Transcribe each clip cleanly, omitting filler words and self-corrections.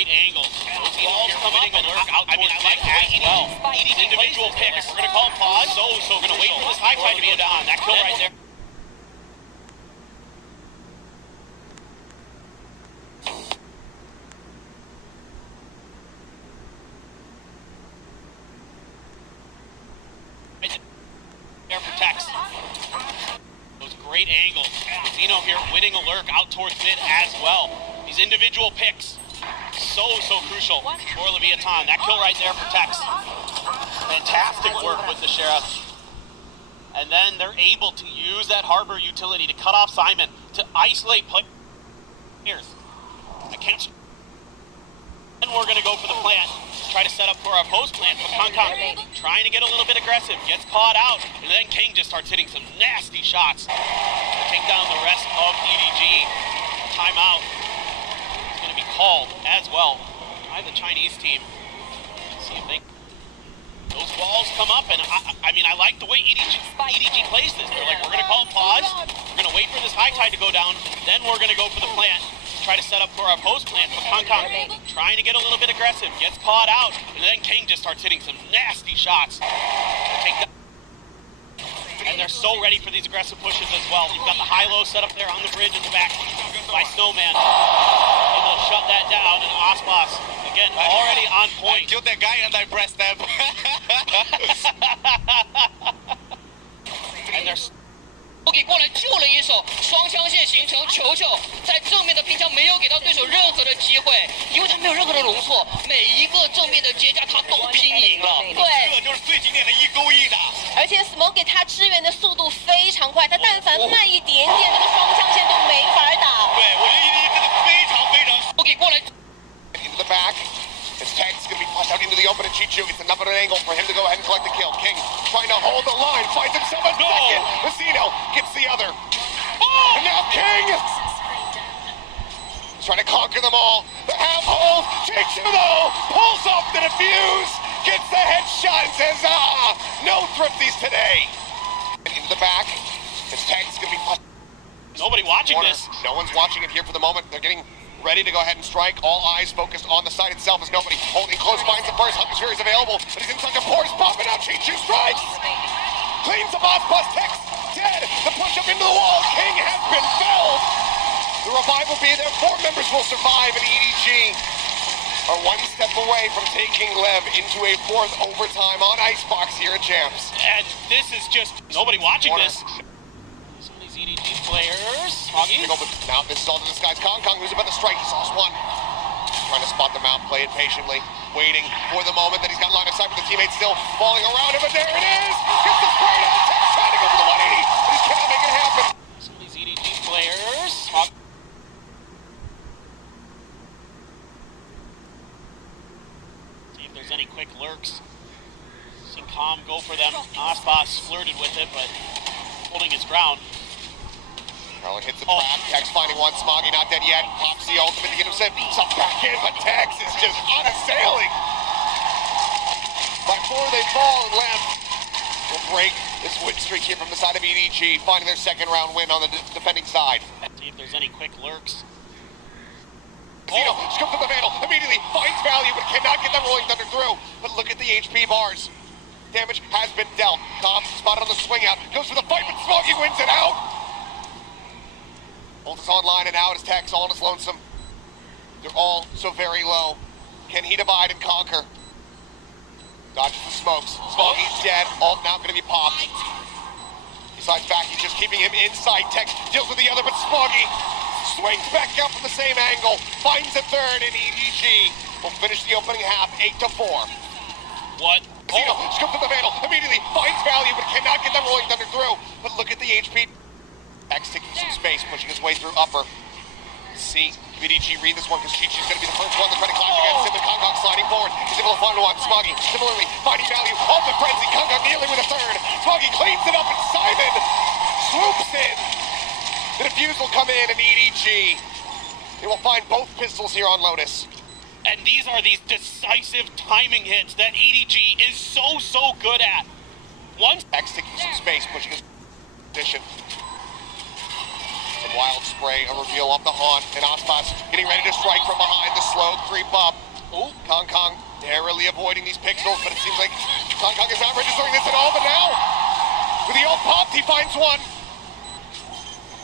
great angles. Those balls come up and lurk out. I mean, I like that as well. These individual picks. We're going to call him pause. So going to wait for this high tide to be down. That kill right there. There protects. Those great angles. Zeno here winning a lurk out towards mid as well. These individual picks. So crucial for Leviathan. That kill right there protects. Fantastic work with the Sheriff. And then they're able to use that Harbor utility to cut off Simon, to isolate players. I can't... And we're going to go for the plant. Try to set up for our post plant, but Kong trying to get a little bit aggressive, gets caught out, and then King just starts hitting some nasty shots to take down the rest of EDG. Timeout is going to be called as well by the Chinese team. Let's see if they... Those balls come up, and I mean, I like the way EDG plays this. They're like, we're going to call pause, we're going to wait for this high tide to go down, then we're going to go for the plant. Try to set up for our post plant, but Kong trying to get a little bit aggressive, gets caught out, and then King just starts hitting some nasty shots to take down. And they're so ready for these aggressive pushes as well. You've got the high-low set up there on the bridge in the back by Snowman. Able to shut that down, and Ospas, again, already on point. I killed that guy and I pressed them. And they're... 给过来救了一手，双枪线形成，球球在正面的拼枪没有给到对手任何的机会，因为他没有任何的容错，每一个正面的接架他都拼赢了。对，这就是最经典的一勾一打。而且 Smoke 给他支援的速度非常快，他但凡慢一点点，这个双枪线都没法打。对，我觉得EDG真的非常。我给过来。Into the back. His tag's going to be pushed out into the open, and Chichu gets another angle for him to go ahead and collect the kill. King trying to hold the line, finds himself a second. Vecino gets the other. Oh! And now King is trying to conquer them all. The half hole takes him though, pulls off the defuse, gets the headshot and says, no thrifties today. And into the back, his tag's going to be pushed. Nobody watching this. No one's watching it here for the moment. They're getting ready to go ahead and strike. All eyes focused on the site itself as nobody holding close finds the first. Hunter's Fury is available, but he's inside the force. Popping out. Chichu strikes. Cleans the boss. Plus Tex dead. The push up into the wall. King has been felled. The revive will be there. 4 members will survive, and EDG are 1 step away from taking LEV into a 4th overtime on Icebox here at Champs. And this is just nobody watching this. EDG players. Smoggy. Now this is all to this guy's Kong, who's about to strike. He saw one. Trying to spot them out, play it patiently, waiting for the moment that he's got line of sight with the teammates still falling around him, but there it is! Gets the spray down, Tex trying to go for the 180, but he cannot make it happen. Some of these EDG players. See if there's any quick lurks. Seen Calm go for them. Ospas flirted with it, but holding his ground. Carlin hits the trap. Tex finding one. Smoggy not dead yet. Pops the ultimate to get himself back in, but Tex is just unassailing. By 4 they fall, and LEV will break this win streak here from the side of EDG, finding their 2nd round win on the defending side. See if there's any quick lurks. Zeno scoops up the Vandal, immediately finds value, but cannot get that Rolling Thunder through. But look at the HP bars. Damage has been dealt. Cobb spotted on the swing out, goes for the fight, but Smoggy wins it out. Ult is online and out as Tex all is lonesome. They're all so very low. Can he divide and conquer? Dodges the smokes. Smoggy's dead. Ult now going to be popped. He slides back. He's just keeping him inside. Tex deals with the other, but Smoggy swings back out from the same angle. Finds a 3rd, and EDG will finish the opening half 8-4. What? Zeno scoops up the Vandal. Immediately finds value, but cannot get that Rolling Thunder through. But look at the HP. X taking some space, pushing his way through upper. See EDG read this one because Chichi's going to be the first one to try to clash against him, and Kong sliding forward. He's able to find one. Smoggy similarly finding value. Ultimate frenzy. Kong kneeling with a 3rd. Smoggy cleans it up, and Simon swoops in. The defuse will come in, and EDG. They will find both pistols here on Lotus. And these are these decisive timing hits that EDG is so good at. Once X taking some space, pushing his position. Wild spray, a reveal off the haunt, and Ospas getting ready to strike from behind the slow creep up. Barely avoiding these pixels, but it seems like Kong Kong is not registering this at all, but now, with the ult popped, he finds one.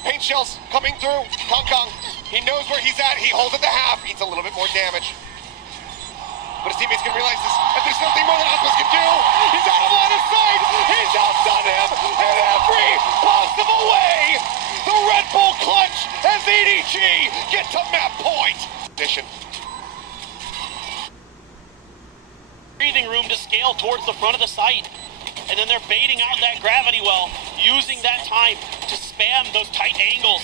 Paint shells coming through. Kong Kong, he knows where he's at. He holds it to half, eats a little bit more damage. But his teammates can realize this, and there's nothing more that Osmos can do. He's out of line of sight. He's outdone him in every possible way. The Red Bull clutch as EDG get to map point. Mission. Breathing room to scale towards the front of the site. And then they're baiting out that gravity well, using that time to spam those tight angles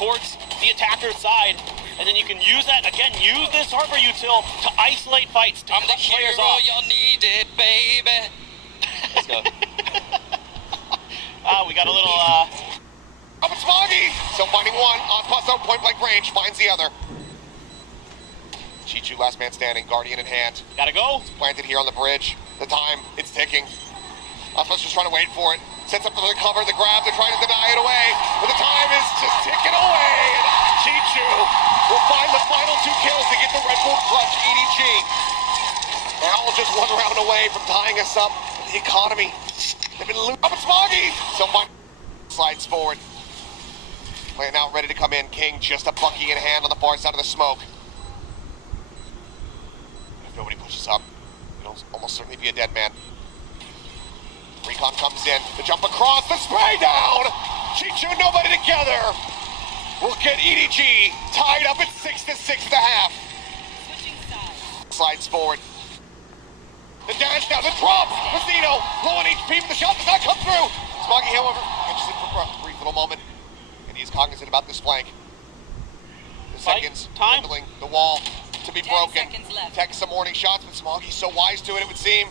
towards the attacker's side. And then you can use that, again, use this harbor util to isolate fights, to I'm the cut players hero off. y'all needed, baby. Let's go. We got a little, Up and Smoggy! So finding one, Osmos out point blank range, finds the other. Chichu, last man standing, Guardian in hand. gotta go. Planted here on the bridge. The time, it's ticking. Osmos just trying to wait for it. Sets up for the cover, the grab, they're trying to deny it away. But the time is just ticking away. And Chichu will find the final 2 kills to get the Red Bull clutch. EDG. Now just 1 round away from tying us up with the economy. They've been losing. Up and Smoggy! So slides forward. Playing out, ready to come in. King just a bucky in hand on the far side of the smoke. If nobody pushes up, it'll almost certainly be a dead man. Recon comes in, the jump across, the spray down! Chichu, nobody together! We'll get EDG tied up at 6-6 at the half. Slides forward. The dash down, the drop! Mazzino, low on HP, but the shot does not come through! Smoggy, however, catches it for a brief little moment, and he's cognizant about this flank. The seconds, Time. handling the wall to be 10 broken. seconds left. Takes some warning shots, but Smoggy's so wise to it would seem.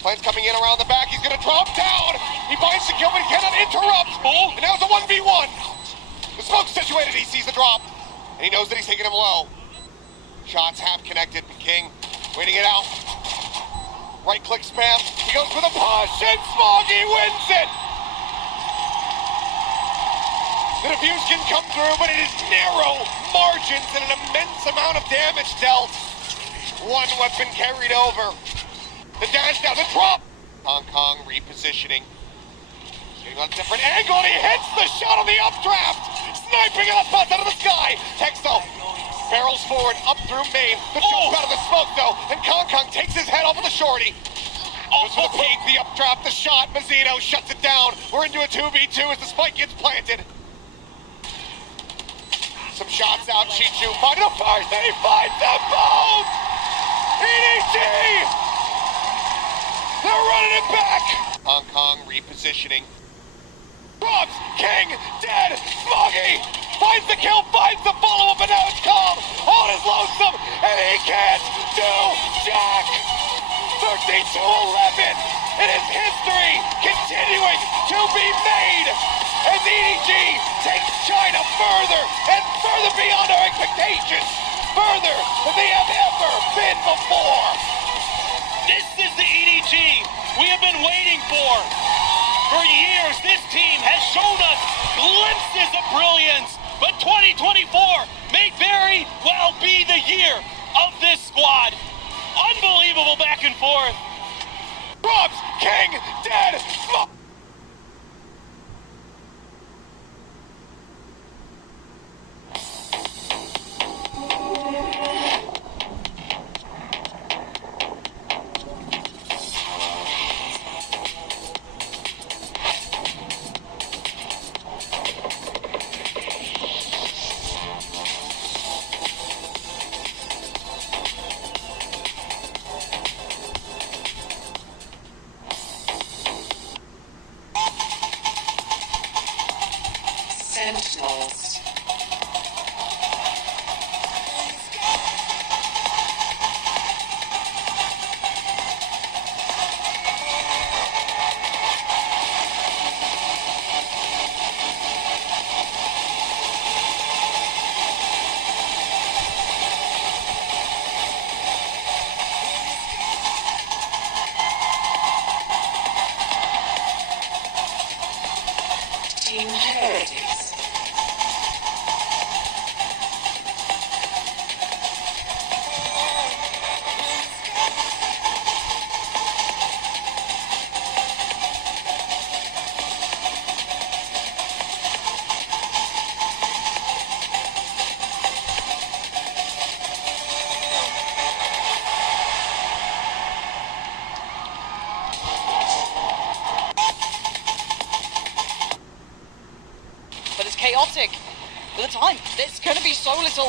Plan's coming in around the back. He's going to drop down. He finds the kill, but he cannot interrupt. And now it's a 1v1. The smoke's situated. He sees the drop. And he knows that he's taking him low. Shots half connected. King waiting it out. Right click spam. He goes for the push, and Smoggy wins it. The defuse can come through, but it is narrow margins and an immense amount of damage dealt. One weapon carried over. The dash down, the drop! Hong Kong repositioning. Getting on a different angle, and he hits the shot on the updraft! Sniping it up out of the sky! Texto barrels forward, up through main. The jump out of the smoke, though, and Hong Kong takes his head off of the shorty. Goes for the peek, the updraft, the shot. Mazzino shuts it down. We're into a 2v2 as the spike gets planted. Some shots out, Chichu finding a fire, then he finds them both! EDG! They're running it back! Hong Kong repositioning. Drops! King! Dead! Smoggy! Finds the kill, finds the follow-up, and now it's calm! All is lonesome, and he can't do jack! 13-11! It is history continuing to be made! As EDG takes China further and further beyond our expectations! Further than they have ever been before! This is the EDG we have been waiting for. For years, this team has shown us glimpses of brilliance, but 2024 may very well be the year of this squad. Unbelievable back and forth. Drops! King! Dead!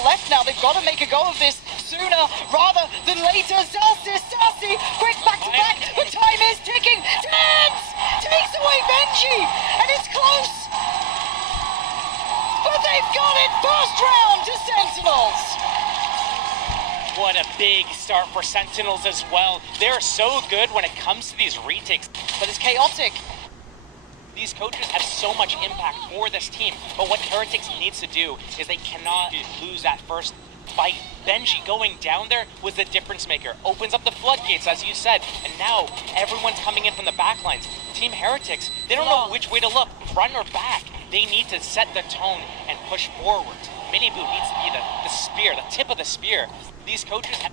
left now. They've got to make a go of this sooner rather than later. Sassy, quick back-to-back. The time is ticking. Dance takes away Benji, and it's close. But they've got it. First round to Sentinels. What a big start for Sentinels as well. They're so good when it comes to these retakes. But it's chaotic. These coaches have so much impact for this team, but what Heretics needs to do is they cannot lose that first fight. Benji going down there was the difference maker. Opens up the floodgates, as you said, and now everyone's coming in from the backlines. Team Heretics, they don't know which way to look, front or back. They need to set the tone and push forward. Minibu needs to be the spear, the tip of the spear. These coaches have...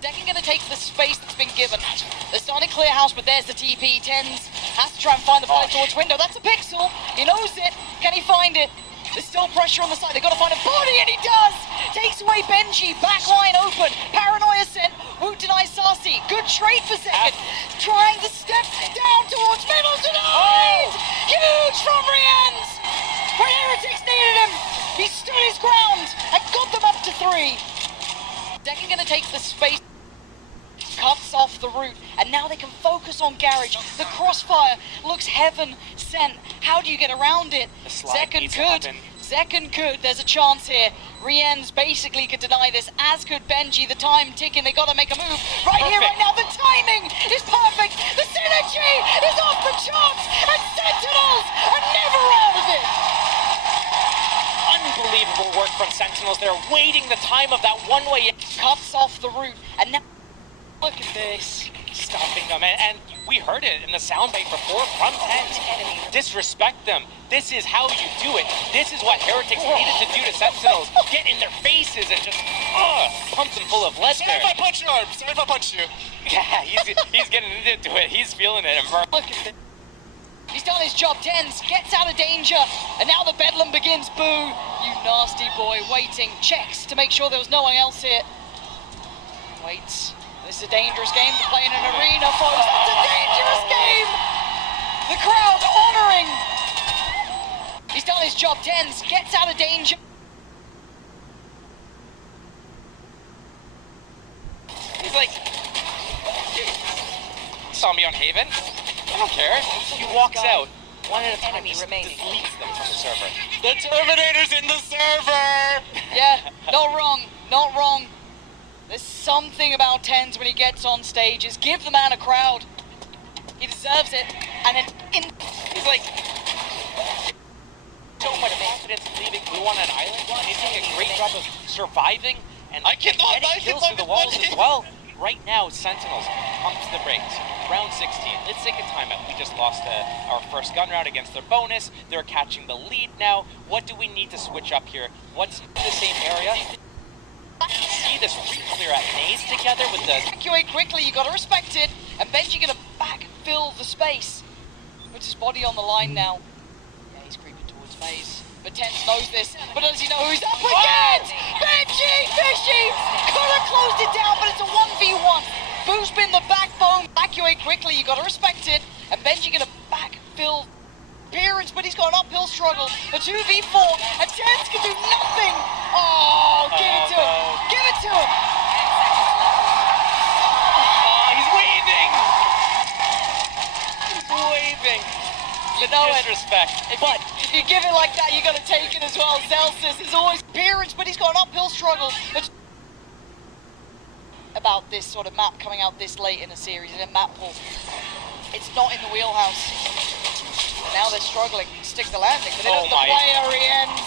Decker gonna take the space that's been given. They're starting to clear house, but there's the TP. Tens has to try and find the flight towards window. That's a pixel. He knows it. Can he find it? There's still pressure on the side. They've got to find a body, and he does! Takes away Benji. Back line open. Paranoia sent. Woot denies Sarsi. Good trade for second. Trying to step down towards middle. Denied! Huge from Rians! When Heretics needed him, he stood his ground and got them up to 3. Decker gonna take the space, cuts off the route, and now they can focus on Garage. The crossfire looks heaven sent. How do you get around it? Zekken could. There's a chance here. Rienz basically could deny this, as could Benji. The time ticking. They gotta make a move. Right here, right now. The timing is perfect. The synergy is off the charts, and Sentinels are never out of it. Unbelievable work from Sentinels. They're waiting the time of that one-way. Cuts off the route, and now look at this. Stopping them, and we heard it in the soundbite before from Tens. Disrespect them. This is how you do it. This is what Heretics needed to do to Sentinels. Get in their faces and just pump them full of lead. Sorry if I punched you, Arm. Sorry if I punched you. Yeah, he's getting into it. He's feeling it. Look at this. He's done his job. Tens gets out of danger, and now the bedlam begins. Boo, you nasty boy. Waiting, checks to make sure there was no one else here. Waits. This is a dangerous game to play in an arena, folks. It's a dangerous game. The crowd honoring. He's done his job. Tens gets out of danger. He's like, saw me on Haven. I don't care. He walks out. One at a time, just deletes them from the server. The Terminator's in the server! Yeah, not wrong, not wrong. There's something about Tens when he gets on stages. Give the man a crowd. He deserves it. And then he's like, so much confidence leaving Blue on an island. He's doing a great job of surviving and getting kills through the walls as well. Right now, Sentinels pumps the brakes. Round 16. Let's take a timeout. We just lost our first gun round against their bonus. They're catching the lead now. What do we need to switch up here? What's in the same area? See this re-clear at Maze together with the... Evacuate quickly, you gotta respect it. And Benji gonna backfill the space. Puts his body on the line now. Yeah, he's creeping towards Maze. But Tens knows this. But does he know who he's up against? Benji! Fishy! Could have closed it down, but it's a 1v1. Boo's been the backbone. Evacuate quickly, you gotta respect it. And Benji gonna backfill appearance, but he's got an uphill struggle. A 2v4, and Tens can do nothing. Oh, give it to him. Give it to him. Oh, he's waving. He's waving. You know it. Disrespect. But if you give it like that, you gotta take it as well. Zelsis is always appearance, but he's got an uphill struggle. About this sort of map coming out this late in the series in a map pool. It's not in the wheelhouse. Now they're struggling to stick the landing, but they don't have the player. He ends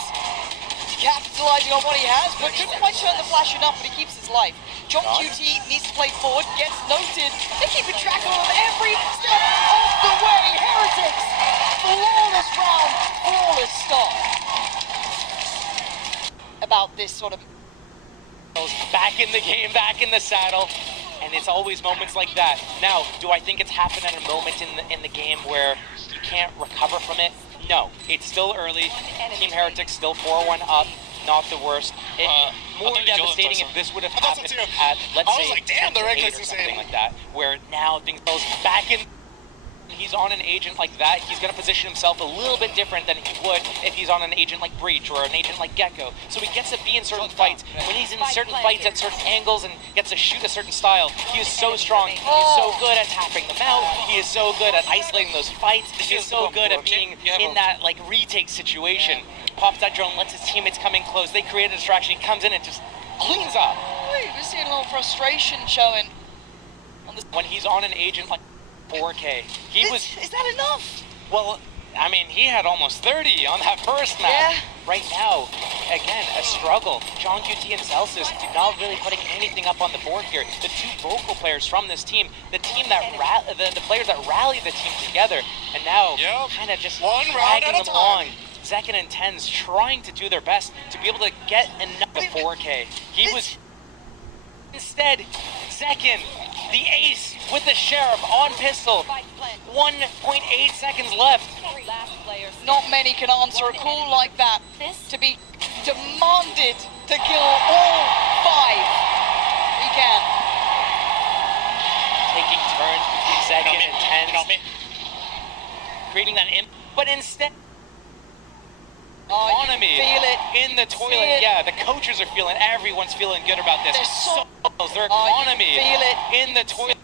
capitalizing on what he has, but couldn't quite turn the flash enough, but he keeps his life. John QT needs to play forward, gets noted. They're keeping track of him every step of the way. Heretics, flawless round, flawless start. About this sort of... Back in the game, back in the saddle. And it's always moments like that. Now, do I think it's happened at a moment in the game where you can't recover from it? No, it's still early. Team Heretics still 4-1 up, not the worst. More devastating if this would have happened at, let's say, like, damn, the red or something like that, where now things goes back in. He's on an agent like that, he's going to position himself a little bit different than he would if he's on an agent like Breach or an agent like Gecko. So he gets to be in certain fights. When he's in certain fights at certain angles and gets to shoot a certain style, he is so strong. He's so good at tapping them out. He is so good at isolating those fights. He is so good at being in that like retake situation. Pops that drone, lets his teammates come in close. They create a distraction. He comes in and just cleans up. We're seeing a little frustration showing. When he's on an agent like 4K, Is that enough? Well, I mean, he had almost 30 on that first map. Yeah. Right now, again, a struggle. John QT and Celsius not really putting anything up on the board here. The two vocal players from this team, the team that the players that rallied the team together, and now kind of just dragging them along. Zekin and Tens trying to do their best to be able to get enough of 4K. He was instead Zekin, the ace with the Sheriff on pistol. 1.8 seconds left. Not many can answer a call like that. To be demanded to kill all 5. He can. Taking turns between Zekin and Tens. Creating that imp, but instead economy feel it. in the toilet. Yeah, the coaches are feeling, everyone's feeling good about this. Their economy feel it. in the toilet.